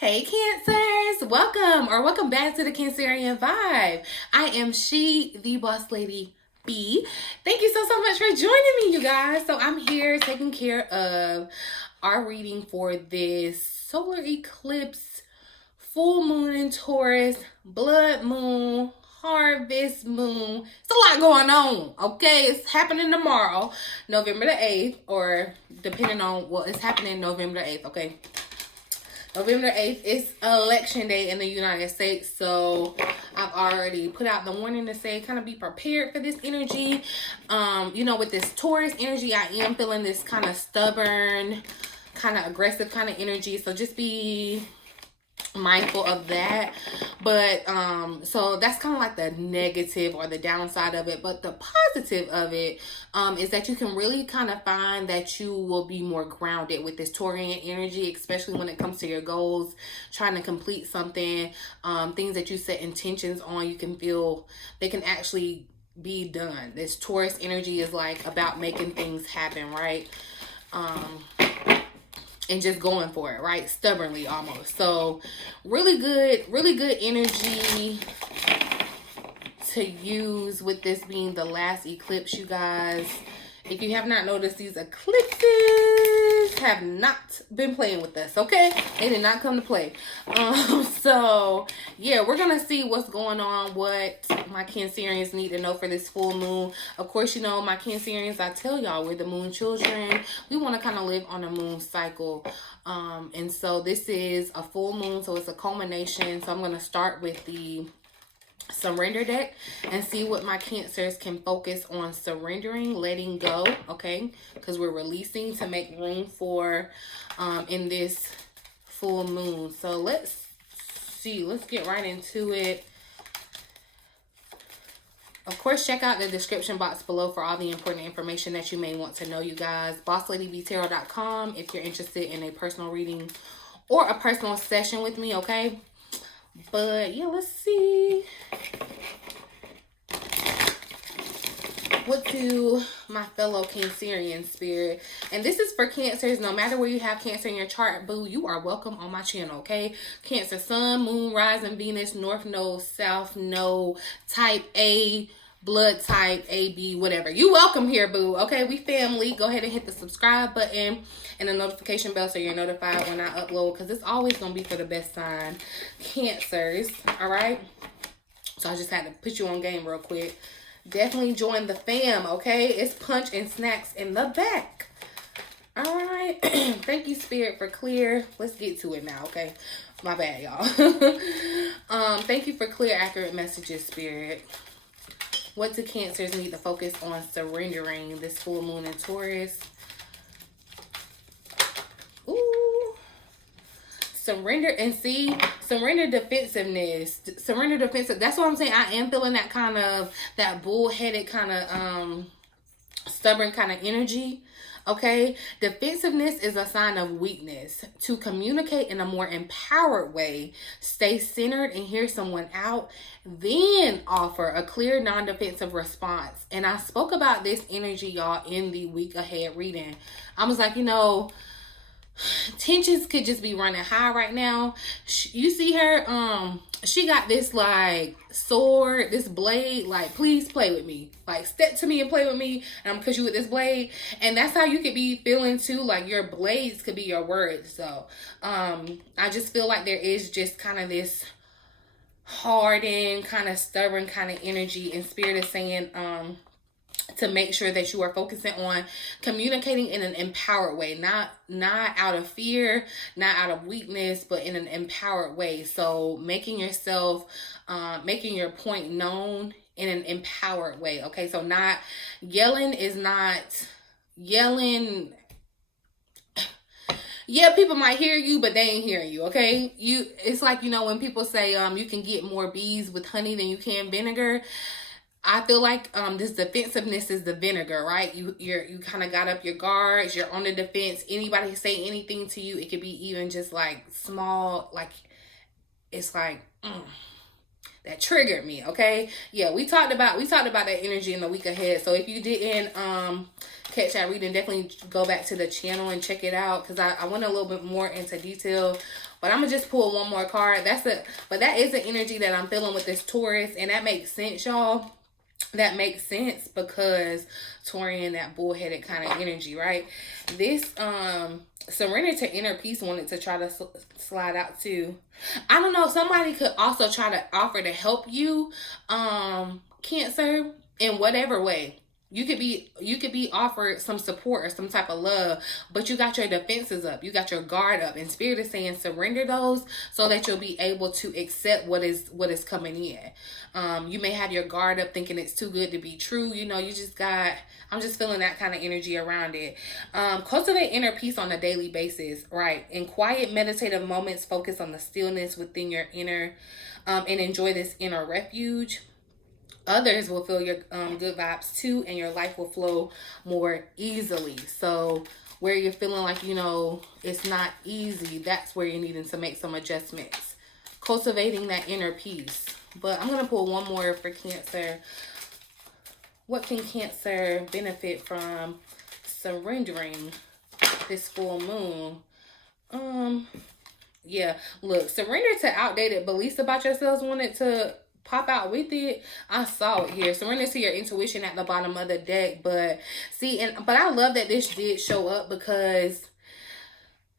Hey Cancers! Welcome back to the Cancerian Vibe. I am the Boss Lady B. Thank you so much for joining me, you guys. So I'm here taking care of our reading for this solar eclipse, full moon in Taurus, blood moon, harvest moon. It's a lot going on, okay? It's happening tomorrow, November the 8th, or depending on what is happening November the 8th, okay? November 8th is election day in the United States, so I've already put out the warning to say kind of be prepared for this energy. With this Taurus energy, I am feeling this kind of stubborn, kind of aggressive kind of energy, so just be mindful of that. But so that's kind of like the negative or the downside of it. But the positive of it is that you can really kind of find that you will be more grounded with this Taurian energy, especially when it comes to your goals, trying to complete something, things that you set intentions on. You can feel they can actually be done. This Taurus energy is like about making things happen, right? And just going for it, right? Stubbornly almost. So really good energy to use with this being the last eclipse, you guys. If you have not noticed, these eclipses have not been playing with us, okay? They did not come to play. So yeah, we're gonna see what's going on, what my Cancerians need to know for this full moon. Of course, you know, my Cancerians, I tell y'all, we're the moon children. We want to kind of live on a moon cycle. And so this is a full moon, so it's a culmination. So I'm gonna start with the surrender deck and see what my Cancers can focus on surrendering, letting go, okay? Because we're releasing to make room for in this full moon. So let's see. Let's get right into it. Of course, check out the description box below for all the important information that you may want to know, you guys. BossLadyBtarot.com if you're interested in a personal reading or a personal session with me, okay? But yeah, let's see. What do my fellow Cancerian spirit? And this is for Cancers. No matter where you have Cancer in your chart, boo, you are welcome on my channel, okay? Cancer, Sun, Moon, Rising, Venus, North Node, South Node, Type A, blood type, AB, whatever. You welcome here, boo, okay? We family. Go ahead and hit the subscribe button and the notification bell so you're notified when I upload, because it's always going to be for the best sign, Cancers, all right? So I just had to put you on game real quick. Definitely join the fam, okay? It's punch and snacks in the back. All right. Thank you, Spirit, for clear. Let's get to it now, okay? My bad, y'all. Thank you for clear, accurate messages, Spirit. What do Cancers need to focus on surrendering this full moon in Taurus? Ooh. Surrender and see, surrender defensiveness. Surrender defensive. That's what I'm saying. I am feeling that kind of, that bullheaded kind of stubborn kind of energy. Okay, defensiveness is a sign of weakness. To communicate in a more empowered way, stay centered and hear someone out, then offer a clear non-defensive response. And I spoke about this energy, y'all, in the week ahead reading. I was like, you know, tensions could just be running high right now. You see her, she got this like sword, this blade, like, please play with me, like step to me and play with me, and I'm gonna cut you with this blade. And that's how you could be feeling too, like your blades could be your words. So I just feel like there is just kind of this hardened, kind of stubborn kind of energy, and Spirit is saying to make sure that you are focusing on communicating in an empowered way, not out of fear, not out of weakness, but in an empowered way. So making yourself, making your point known in an empowered way. Okay, so not yelling is not yelling. Yeah, people might hear you, but they ain't hearing you, okay? It's like, you know, when people say you can get more bees with honey than you can vinegar. I feel like this defensiveness is the vinegar, right? You kind of got up your guards. You're on the defense. Anybody say anything to you, it could be even just like small, like it's like that triggered me. Okay, yeah, we talked about that energy in the week ahead. So if you didn't catch that reading, definitely go back to the channel and check it out, because I went a little bit more into detail But I'm gonna just pull one more card. But that is the energy that I'm feeling with this Taurus, and that makes sense, y'all. That makes sense because Taurian, that bullheaded kind of energy, right? This surrender to inner peace wanted to try to slide out too. I don't know. Somebody could also try to offer to help you, Cancer, in whatever way. You could be offered some support or some type of love, but you got your defenses up, you got your guard up, and Spirit is saying surrender those so that you'll be able to accept what is coming in. You may have your guard up thinking it's too good to be true. You know, I'm just feeling that kind of energy around it. Cultivate inner peace on a daily basis, right? In quiet meditative moments, focus on the stillness within your inner, and enjoy this inner refuge. Others will feel your good vibes too, and your life will flow more easily. So where you're feeling like, it's not easy, that's where you're needing to make some adjustments. Cultivating that inner peace. But I'm going to pull one more for Cancer. What can Cancer benefit from surrendering this full moon? Yeah, look, surrender to outdated beliefs about yourselves wanted to pop out with it. I saw it here. Surrender to your intuition at the bottom of the deck. But I love that this did show up because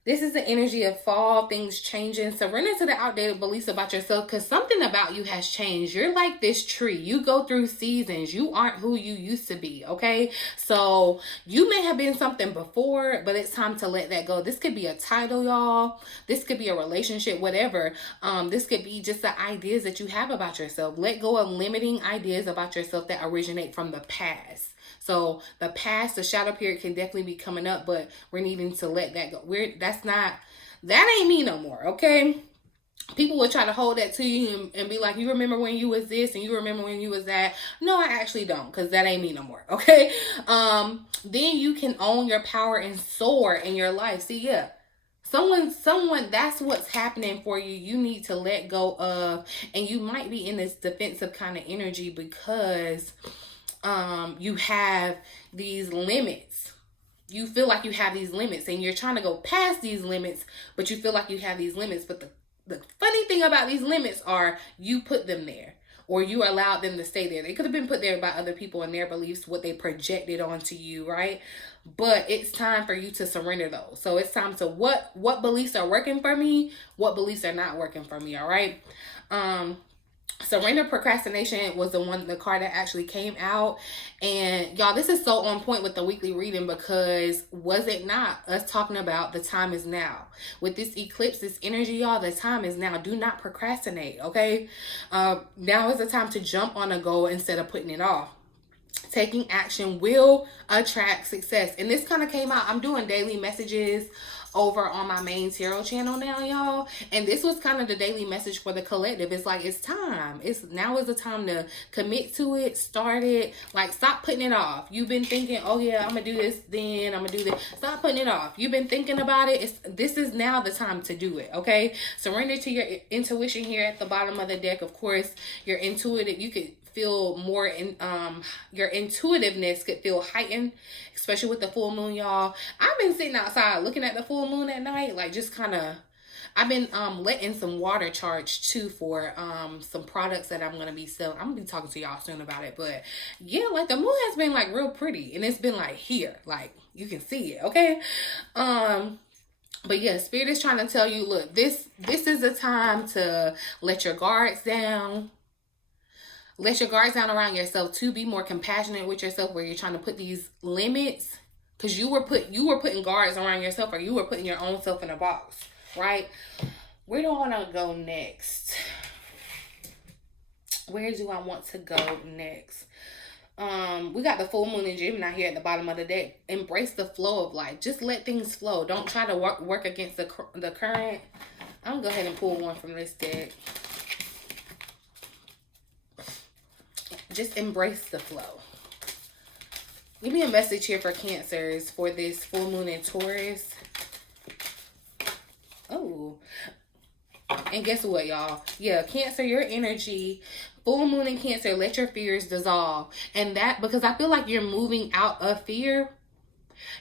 this is the energy of fall, things changing. Surrender to the outdated beliefs about yourself because something about you has changed. You're like this tree. You go through seasons. You aren't who you used to be, okay? So you may have been something before, but it's time to let that go. This could be a title, y'all. This could be a relationship, whatever. This could be just the ideas that you have about yourself. Let go of limiting ideas about yourself that originate from the past. So the past, the shadow period can definitely be coming up, but we're needing to let that go. That ain't me no more, okay? People will try to hold that to you and be like, you remember when you was this and you remember when you was that. No, I actually don't, because that ain't me no more, okay? Then you can own your power and soar in your life. See, yeah. Someone, that's what's happening for you. You need to let go of, and you might be in this defensive kind of energy because you have these limits. You feel like you have these limits and you're trying to go past these limits, but you feel like you have these limits. But the funny thing about these limits are you put them there, or you allowed them to stay there. They could have been put there by other people and their beliefs, what they projected onto you, right? But it's time for you to surrender those. So it's time to what beliefs are working for me, what beliefs are not working for me, all right? Surrender procrastination was the card that actually came out. And y'all, this is so on point with the weekly reading because was it not us talking about the time is now? With this eclipse, this energy, y'all, the time is now. Do not procrastinate, okay? Now is the time to jump on a goal instead of putting it off. Taking action will attract success. And this kind of came out. I'm doing daily messages over on my main tarot channel now, y'all, and this was kind of the daily message for the collective. It's like, it's time. Now is the time to commit to it. Start it. Like, stop putting it off. You've been thinking, oh yeah, I'm gonna do this, then I'm gonna do this. Stop putting it off. You've been thinking about it. This is now the time to do it, okay? Surrender to your intuition here at the bottom of the deck. Of course, your intuitive, you could feel more in your intuitiveness could feel heightened, especially with the full moon, y'all. I've been sitting outside looking at the full moon at night, like just kind of I've been letting some water charge too for some products that I'm gonna be selling. I'm gonna be talking to y'all soon about it, but yeah, like the moon has been like real pretty, and it's been like here, like you can see it, okay? But yeah, Spirit is trying to tell you, look, this is the time to let your guards down. Let your guards down around yourself to be more compassionate with yourself, where you're trying to put these limits, because you were putting guards around yourself, or you were putting your own self in a box, right? Where do I want to go next? Where do I want to go next? We got the full moon in Gemini here at the bottom of the deck. Embrace the flow of life. Just let things flow. Don't try to work against the current. I'm gonna go ahead and pull one from this deck. Just embrace the flow. Give me a message here for Cancers for this full moon in Taurus. Oh. And guess what, y'all? Yeah, Cancer, your energy, full moon in Cancer, let your fears dissolve. And that, because I feel like you're moving out of fear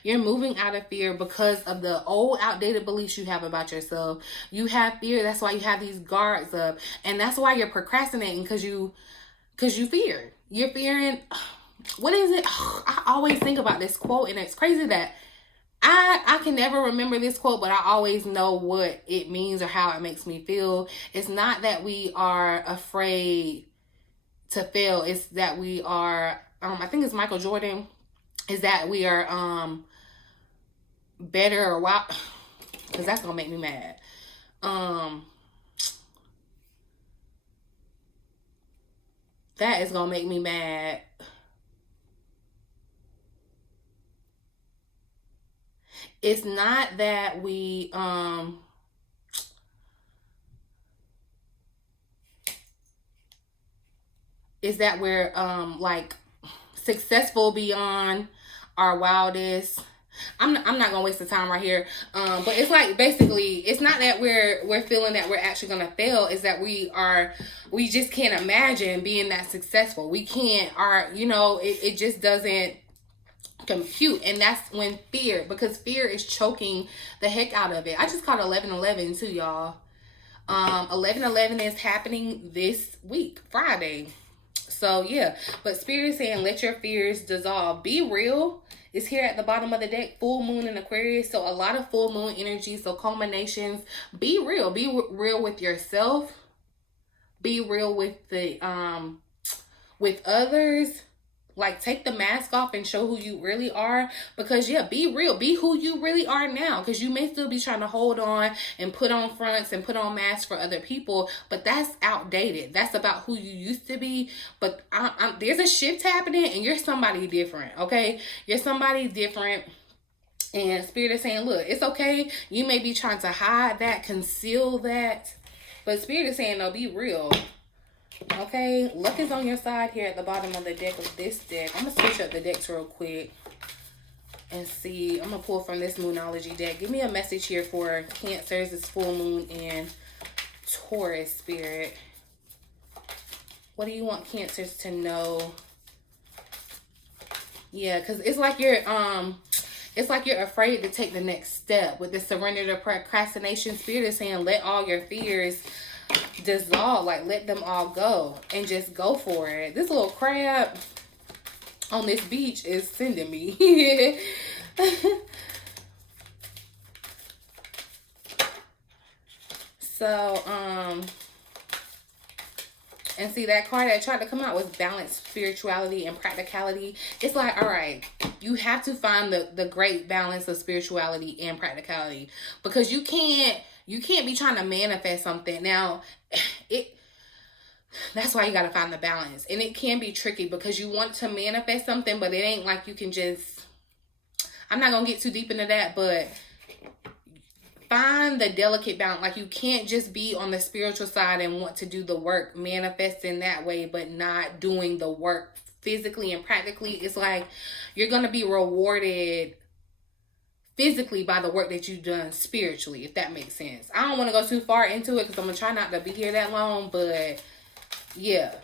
You're moving out of fear because of the old outdated beliefs you have about yourself. You have fear. That's why you have these guards up. And that's why you're procrastinating, because you fear. You're fearing. What is it? I always think about this quote, and it's crazy that I can never remember this quote, but I always know what it means or how it makes me feel. It's not that we are afraid to fail. It's that we are, I think it's Michael Jordan, is that we are better or wow, because that's gonna make me mad. That is gonna make me mad. It's not that we is that we're like successful beyond our wildest. I'm not gonna waste the time right here. But it's like, basically, it's not that we're feeling that we're actually gonna fail. It's that we just can't imagine being that successful. We can't, it just doesn't compute. And that's when fear, because fear is choking the heck out of it. I just caught 11/11 too, y'all. 11/11 is happening this week, Friday. So yeah, but Spirit is saying, let your fears dissolve. Be real. It's here at the bottom of the deck. Full moon in Aquarius. So a lot of full moon energy. So culminations. Be real. Be real with yourself. Be real with the with others. Like, take the mask off and show who you really are. Because, yeah, be real. Be who you really are now. Because you may still be trying to hold on and put on fronts and put on masks for other people. But that's outdated. That's about who you used to be. But there's a shift happening, and you're somebody different, okay? You're somebody different. And Spirit is saying, look, it's okay. You may be trying to hide that, conceal that. But Spirit is saying, no, be real. Okay, luck is on your side here at the bottom of the deck of this deck. I'm going to switch up the decks real quick and see. I'm going to pull from this Moonology deck. Give me a message here for Cancers, this full moon, and Taurus, Spirit. What do you want Cancers to know? Yeah, because it's like you're afraid to take the next step with the surrender to procrastination. Spirit is saying, let all your fears dissolve, like let them all go and just go for it. This little crab on this beach is sending me. So and see, that card that tried to come out was balance, spirituality, and practicality. It's like, all right, you have to find the great balance of spirituality and practicality, because you can't be trying to manifest something. Now, that's why you got to find the balance. And it can be tricky because you want to manifest something, but it ain't like you can just, I'm not going to get too deep into that, but find the delicate balance. Like, you can't just be on the spiritual side and want to do the work, manifesting that way, but not doing the work physically and practically. It's like you're going to be rewarded physically by the work that you've done spiritually, if that makes sense. I don't want to go too far into it because I'm going to try not to be here that long, but yeah,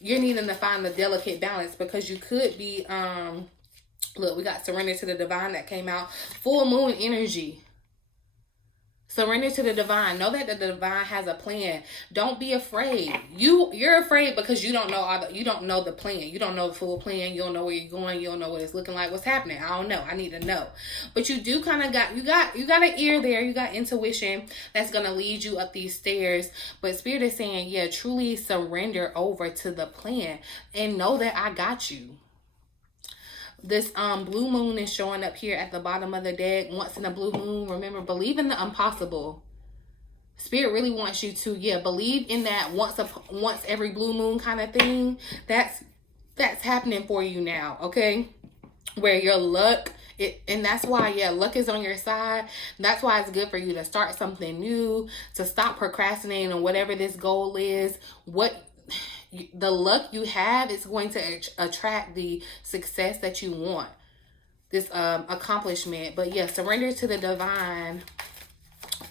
you're needing to find the delicate balance, because you could be, look, we got surrender to the divine that came out. Full moon energy. Surrender to the divine. Know that the divine has a plan. Don't be afraid. You're afraid because you don't know you don't know the plan. You don't know the full plan. You don't know where you're going. You don't know what it's looking like. What's happening? I don't know. I need to know. But you do kind of got an ear there. You got intuition that's gonna lead you up these stairs. But Spirit is saying, yeah, truly surrender over to the plan and know that I got you. This blue moon is showing up here at the bottom of the deck. Once in a blue moon, remember, believe in the impossible. Spirit really wants you to, yeah, believe in that once every blue moon kind of thing. That's happening for you now, okay? Where your luck, and that's why, yeah, luck is on your side. That's why it's good for you to start something new, to stop procrastinating on whatever this goal is. The luck you have is going to attract the success that you want, this accomplishment. But yeah, surrender to the divine.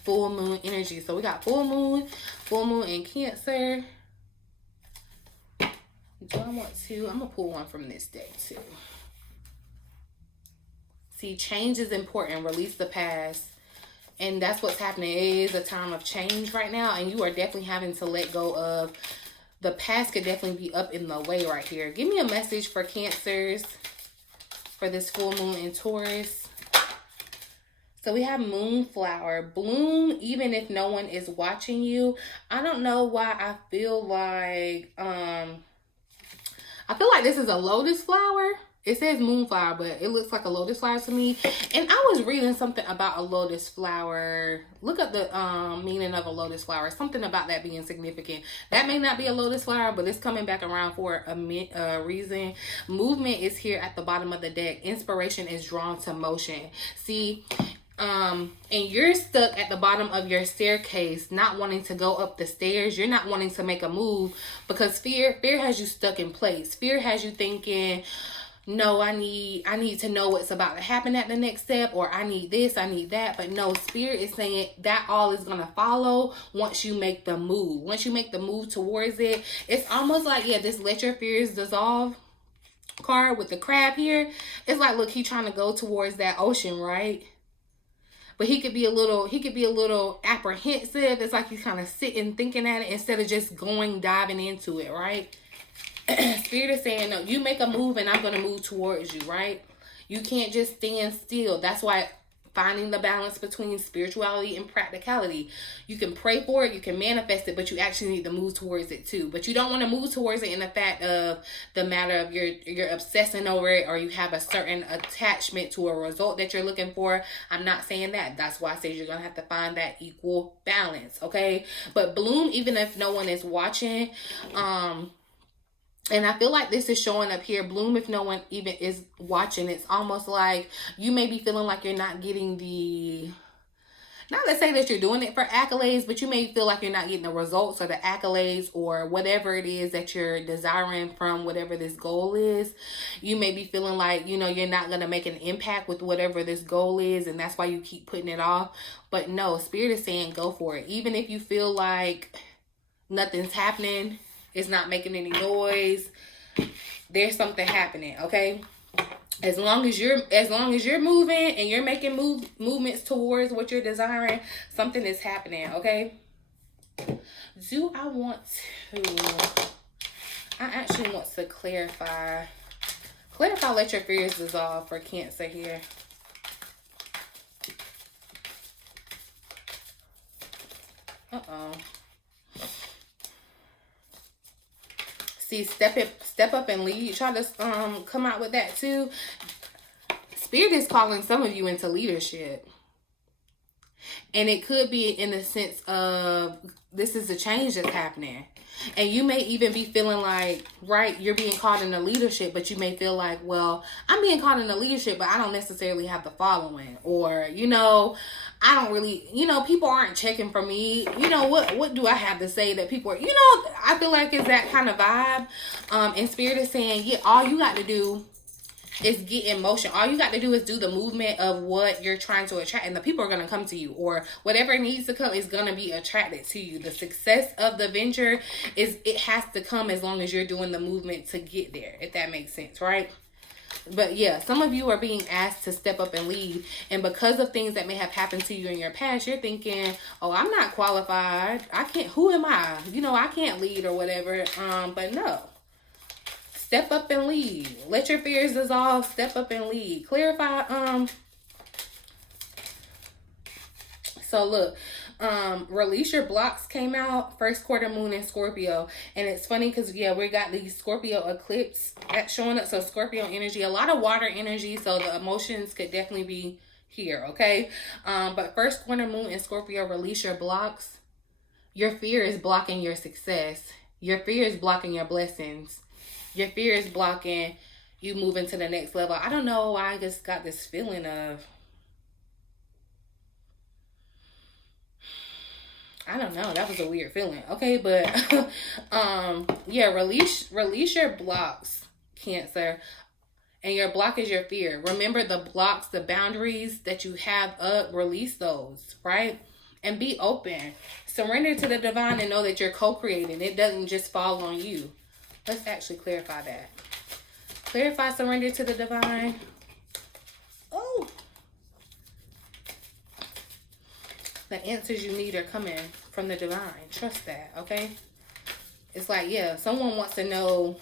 Full moon energy. So we got full moon in Cancer. I'm gonna pull one from this deck too. See, change is important. Release the past. And that's what's happening. It is a time of change right now. And you are definitely having to let go of. The past could definitely be up in the way right here. Give me a message for Cancers for this full moon in Taurus. So we have moonflower. Bloom even if no one is watching you. I don't know why I feel like this is a lotus flower. It says moonflower, but it looks like a lotus flower to me. And I was reading something about a lotus flower. Look up the meaning of a lotus flower. Something about that being significant. That may not be a lotus flower, but it's coming back around for a reason. Movement is here at the bottom of the deck. Inspiration is drawn to motion. See, and you're stuck at the bottom of your staircase, not wanting to go up the stairs. You're not wanting to make a move because fear has you stuck in place. Fear has you thinking, no, I need to know what's about to happen at the next step, or I need this, I need that. But no, Spirit is saying that all is going to follow once you make the move. Once you make the move towards it, it's almost like, yeah, this let your fears dissolve card with the crab here. It's like, look, he's trying to go towards that ocean, right? But he could be a little apprehensive. It's like he's kind of sitting, thinking at it instead of just diving into it, right? Spirit is saying, no, you make a move and I'm going to move towards you, right? You can't just stand still. That's why finding the balance between spirituality and practicality. You can pray for it, you can manifest it, but you actually need to move towards it too. But you don't want to move towards it in the fact of the matter of you're obsessing over it, or you have a certain attachment to a result that you're looking for. I'm not saying that. That's why I say you're going to have to find that equal balance, okay? But bloom even if no one is watching. And I feel like this is showing up here. Bloom if no one even is watching. It's almost like you may be feeling like you're not getting the... Not to say that you're doing it for accolades, but you may feel like you're not getting the results or the accolades or whatever it is that you're desiring from whatever this goal is. You may be feeling like, you know, you're not going to make an impact with whatever this goal is, and that's why you keep putting it off. But no, Spirit is saying go for it. Even if you feel like nothing's happening, it's not making any noise, there's something happening, okay? As long as you're moving and you're making movements towards what you're desiring, something is happening, okay? I actually want to clarify, let your fears dissolve for Cancer here. See, step up and lead. Try to come out with that too. Spirit is calling some of you into leadership. And it could be in the sense of this is a change that's happening. And you may even be feeling like, right, you're being called into leadership, but you may feel like, well, I'm being called into leadership, but I don't necessarily have the following. Or, you know, I don't really, you know, people aren't checking for me. You know, what do I have to say that people are, you know, I feel like it's that kind of vibe. And Spirit is saying, yeah, all you got to do is get in motion. All you got to do is do the movement of what you're trying to attract, and the people are going to come to you, or whatever needs to come is going to be attracted to you. The success of the venture it has to come as long as you're doing the movement to get there, if that makes sense, right? But yeah, some of you are being asked to step up and lead, and because of things that may have happened to you in your past, you're thinking, oh, I'm not qualified, I can't, who am I, you know, I can't lead or whatever. But no, step up and lead. Let your fears dissolve. Step up and lead. Clarify. So look, release your blocks came out. First quarter moon in Scorpio. And it's funny because, yeah, we got the Scorpio eclipse showing up. So Scorpio energy, a lot of water energy. So the emotions could definitely be here, okay? But first quarter moon in Scorpio, release your blocks. Your fear is blocking your success. Your fear is blocking your blessings. Your fear is blocking you moving to the next level. I don't know why I just got this feeling of, I don't know. That was a weird feeling. Okay, but yeah, release your blocks, Cancer. And your block is your fear. Remember the blocks, the boundaries that you have up, release those, right? And be open. Surrender to the divine and know that you're co-creating. It doesn't just fall on you. Let's actually clarify that. Clarify surrender to the divine. Oh. The answers you need are coming from the divine. Trust that, okay? It's like, yeah, someone wants to know,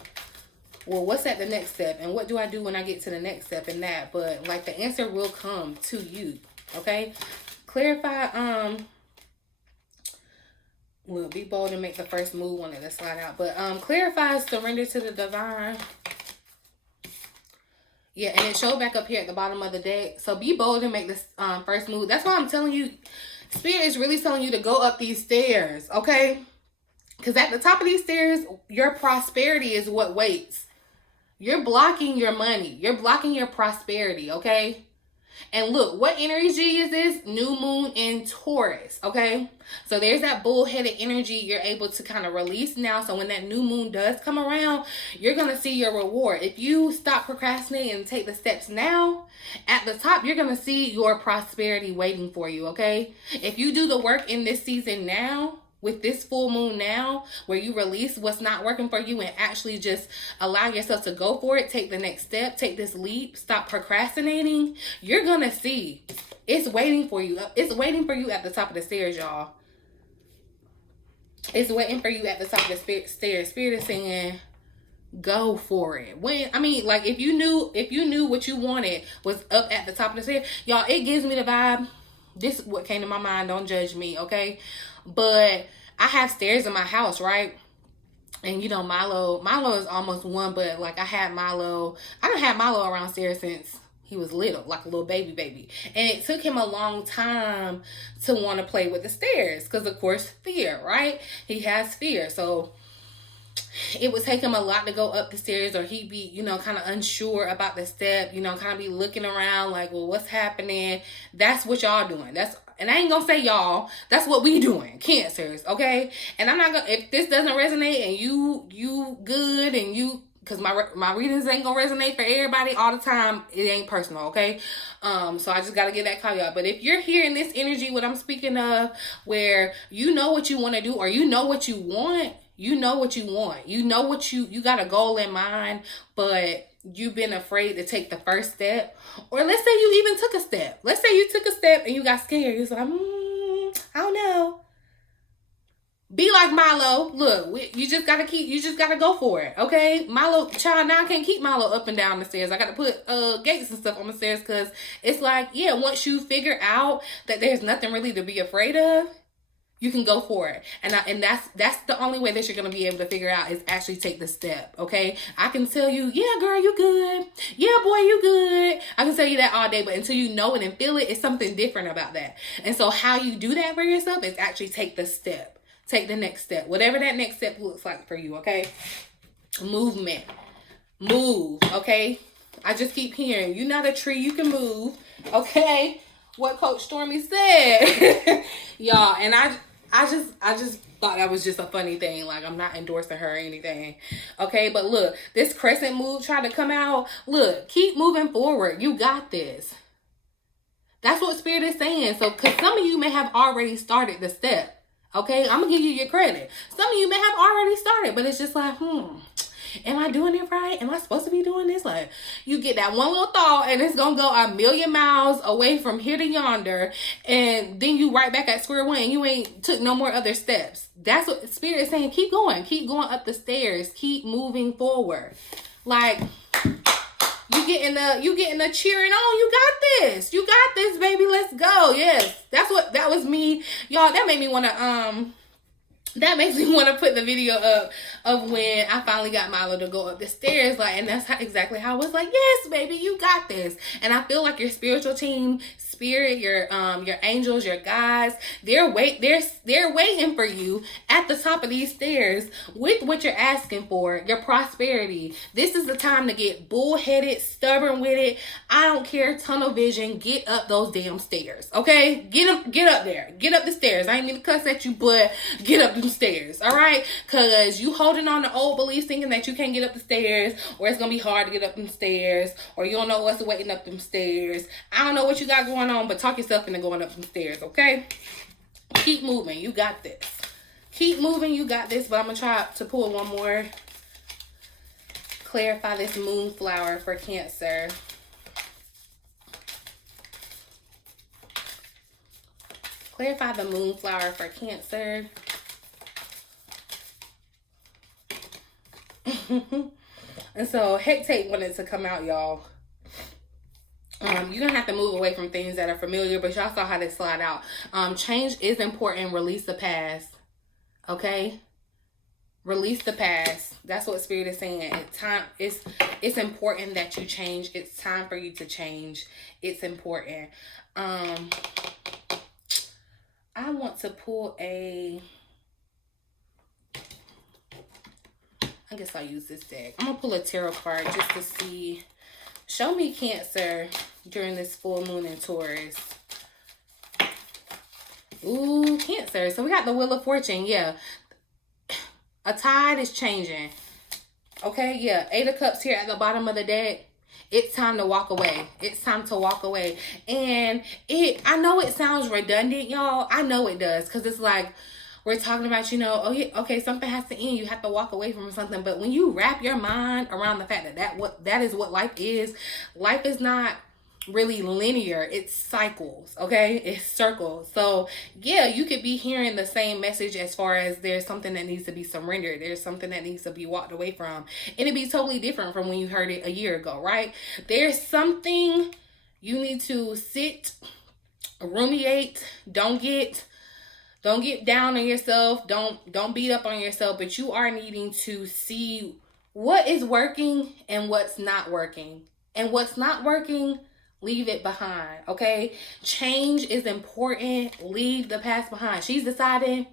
well, what's at the next step? And what do I do when I get to the next step and that? But, like, the answer will come to you, okay? Clarify, well, be bold and make the first move on it. Let's slide out. But, clarify, surrender to the divine. Yeah, and it showed back up here at the bottom of the deck. So, be bold and make this first move. That's why I'm telling you, Spirit is really telling you to go up these stairs, okay? Because at the top of these stairs, your prosperity is what waits. You're blocking your money. You're blocking your prosperity, okay? And look, what energy is this? New moon in Taurus, okay? So there's that bullheaded energy you're able to kind of release now. So when that new moon does come around, you're going to see your reward. If you stop procrastinating and take the steps now, at the top, you're going to see your prosperity waiting for you, okay? If you do the work in this season now, with this full moon now, where you release what's not working for you and actually just allow yourself to go for it, take the next step, take this leap, stop procrastinating, you're gonna see it's waiting for you. It's waiting for you at the top of the stairs, y'all. It's waiting for you at the top of the stairs. Spirit is saying, go for it. When, I mean, like, if you knew what you wanted was up at the top of the stairs, y'all, it gives me the vibe. This is what came to my mind. Don't judge me, okay? But I have stairs in my house, right? And you know, Milo is almost one, but like I don't have Milo around stairs since he was little, like a little baby. And it took him a long time to want to play with the stairs because, of course, fear, right? He has fear. So it would take him a lot to go up the stairs, or he'd be, you know, kind of unsure about the step, you know, kind of be looking around like, well, what's happening? That's what y'all doing. And I ain't gonna say y'all, that's what we doing, Cancers, okay? And I'm not gonna, if this doesn't resonate and you good and you, because my readings ain't gonna resonate for everybody all the time, it ain't personal, okay? So I just gotta get that caveat. But if you're hearing this energy, what I'm speaking of, where you know what you want to do, or you know what you want, you know what you want, you know what you got a goal in mind, but you've been afraid to take the first step. Or let's say you even took a step. Let's say you took a step and you got scared. You're like, I don't know. Be like Milo. Look, you just gotta go for it, okay? Milo, child, now I can't keep Milo up and down the stairs. I gotta put gates and stuff on the stairs, because it's like, yeah, once you figure out that there's nothing really to be afraid of, you can go for it. And that's the only way that you're going to be able to figure out is actually take the step, okay? I can tell you, yeah, girl, you good. Yeah, boy, you good. I can tell you that all day, but until you know it and feel it, it's something different about that. And so how you do that for yourself is actually take the step. Take the next step. Whatever that next step looks like for you, okay? Movement. Move, okay? I just keep hearing, you're not a tree, you can move, okay? What Coach Stormy said. Y'all, and I just thought that was just a funny thing. Like, I'm not endorsing her or anything. Okay, but look, this crescent move tried to come out. Look, keep moving forward. You got this. That's what Spirit is saying. So, because some of you may have already started the step. Okay, I'm going to give you your credit. Some of you may have already started, but it's just like, am I doing it right? Am I supposed to be doing this? Like, you get that one little thought and it's going to go a million miles away from here to yonder. And then you right back at square one and you ain't took no more other steps. That's what Spirit is saying. Keep going up the stairs. Keep moving forward. Like, you getting the cheering on. You got this. You got this, baby. Let's go. Yes. That was me. Y'all, that made me want to, that makes me want to put the video up of when I finally got Milo to go up the stairs. Like, and that's exactly how I was like, yes, baby, you got this. And I feel like your spiritual team, Spirit, your angels, your guides, they're waiting for you at the top of these stairs with what you're asking for, your prosperity. This is the time to get bullheaded, stubborn with it. I don't care, tunnel vision, get up those damn stairs, okay? Get up there. Get up the stairs. I ain't mean to cuss at you, but get up the stairs, all right? Because you holding on to old beliefs thinking that you can't get up the stairs, or it's going to be hard to get up them stairs, or you don't know what's waiting up them stairs. I don't know what you got going on, but talk yourself into going up some stairs, okay? Keep moving. You got this. Keep moving. You got this. But I'm going to try to pull one more. Clarify this moonflower for Cancer. Clarify the moonflower for Cancer. And so hectate wanted to come out, y'all. You're gonna have to move away from things that are familiar, but y'all saw how they slide out. Change is important. Release the past. Okay, release the past. That's what Spirit is saying. It's important that you change. It's time for you to change. It's important. I want to pull a, I guess I'll use this deck. I'm gonna pull a tarot card just to see. Show me Cancer during this full moon in Taurus. Ooh, Cancer. So we got the Wheel of Fortune. Yeah. A tide is changing. Okay, yeah. 8 of Cups here at the bottom of the deck. It's time to walk away. It's time to walk away. And I know it sounds redundant, y'all. I know it does. Because it's like, we're talking about, you know, oh yeah, okay, something has to end. You have to walk away from something. But when you wrap your mind around the fact that is what life is not really linear. It's cycles, okay? It's circles. So yeah, you could be hearing the same message as far as there's something that needs to be surrendered. There's something that needs to be walked away from. And it'd be totally different from when you heard it a year ago, right? There's something you need to sit, ruminate, don't get down on yourself. Don't beat up on yourself, but you are needing to see what is working and what's not working. And what's not working, leave it behind, okay? Change is important. Leave the past behind. She's deciding,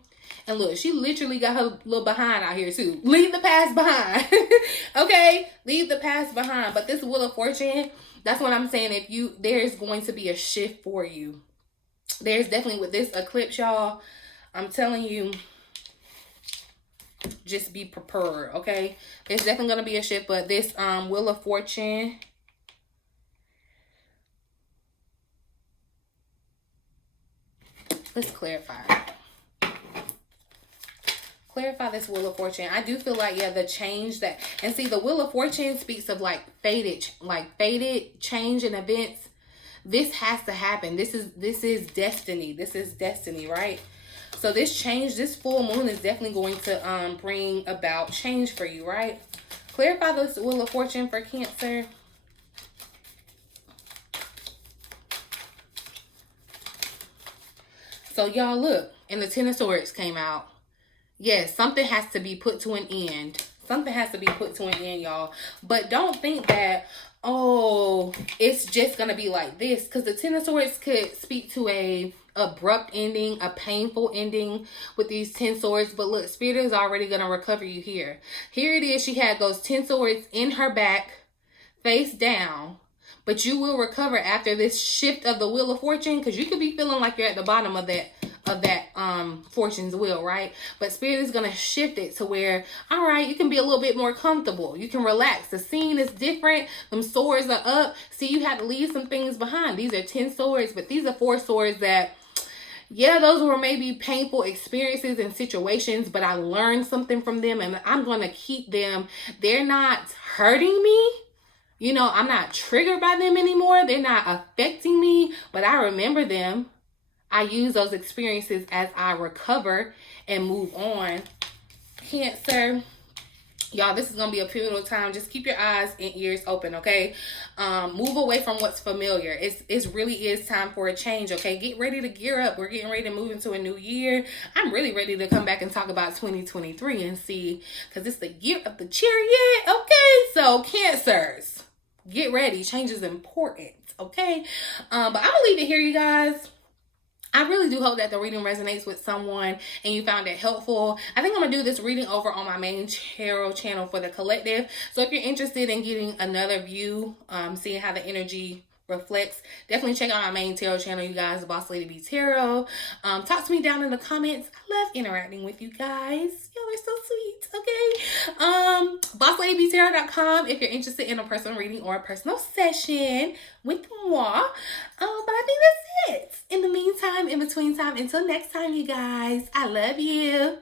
and look, she literally got her little behind out here too. Leave the past behind, okay? Leave the past behind. But this Wheel of Fortune, that's what I'm saying. There's going to be a shift for you. There's definitely, with this eclipse, y'all, I'm telling you, just be prepared, okay? There's definitely going to be a shift, but this Wheel of Fortune, let's clarify. Clarify this Wheel of Fortune. I do feel like, yeah, the change that, and see, the Wheel of Fortune speaks of like faded change in events. This has to happen. This is destiny. This is destiny, right? So this change, this full moon is definitely going to bring about change for you, right? Clarify this Wheel of Fortune for Cancer. So y'all look, and the Ten of Swords came out. Yes, something has to be put to an end. Something has to be put to an end, y'all. But don't think that, oh, it's just going to be like this. Because the Ten of Swords could speak to a abrupt ending, a painful ending with these 10 swords. But look, Spirit is already going to recover you here. Here it is. She had those 10 swords in her back, face down. But you will recover after this shift of the Wheel of Fortune. Because you could be feeling like you're at the bottom of that fortune's wheel, right? But Spirit is going to shift it to where, all right, you can be a little bit more comfortable. You can relax. The scene is different. Them swords are up. See, you had to leave some things behind. These are 10 swords, but these are 4 swords that, yeah, those were maybe painful experiences and situations, but I learned something from them, and I'm going to keep them. They're not hurting me. You know, I'm not triggered by them anymore. They're not affecting me, but I remember them. I use those experiences as I recover and move on. Cancer, y'all, this is going to be a pivotal time. Just keep your eyes and ears open, okay? Move away from what's familiar. It really is time for a change, okay? Get ready to gear up. We're getting ready to move into a new year. I'm really ready to come back and talk about 2023 and see, because it's the year of the chariot, okay? So, Cancers, get ready. Change is important, okay? But I'm going to leave it here, you guys. I really do hope that the reading resonates with someone and you found it helpful. I think I'm going to do this reading over on my main tarot channel for the collective. So if you're interested in getting another view, seeing how the energy reflects, definitely check out my main tarot channel, you guys, BossLadyB Tarot. Talk to me down in the comments. I love interacting with you guys. Y'all are so sweet, okay? BossLadyBtarot.com if you're interested in a personal reading or a personal session with moi. But I think that's it. In the meantime, in between time, until next time, you guys, I love you.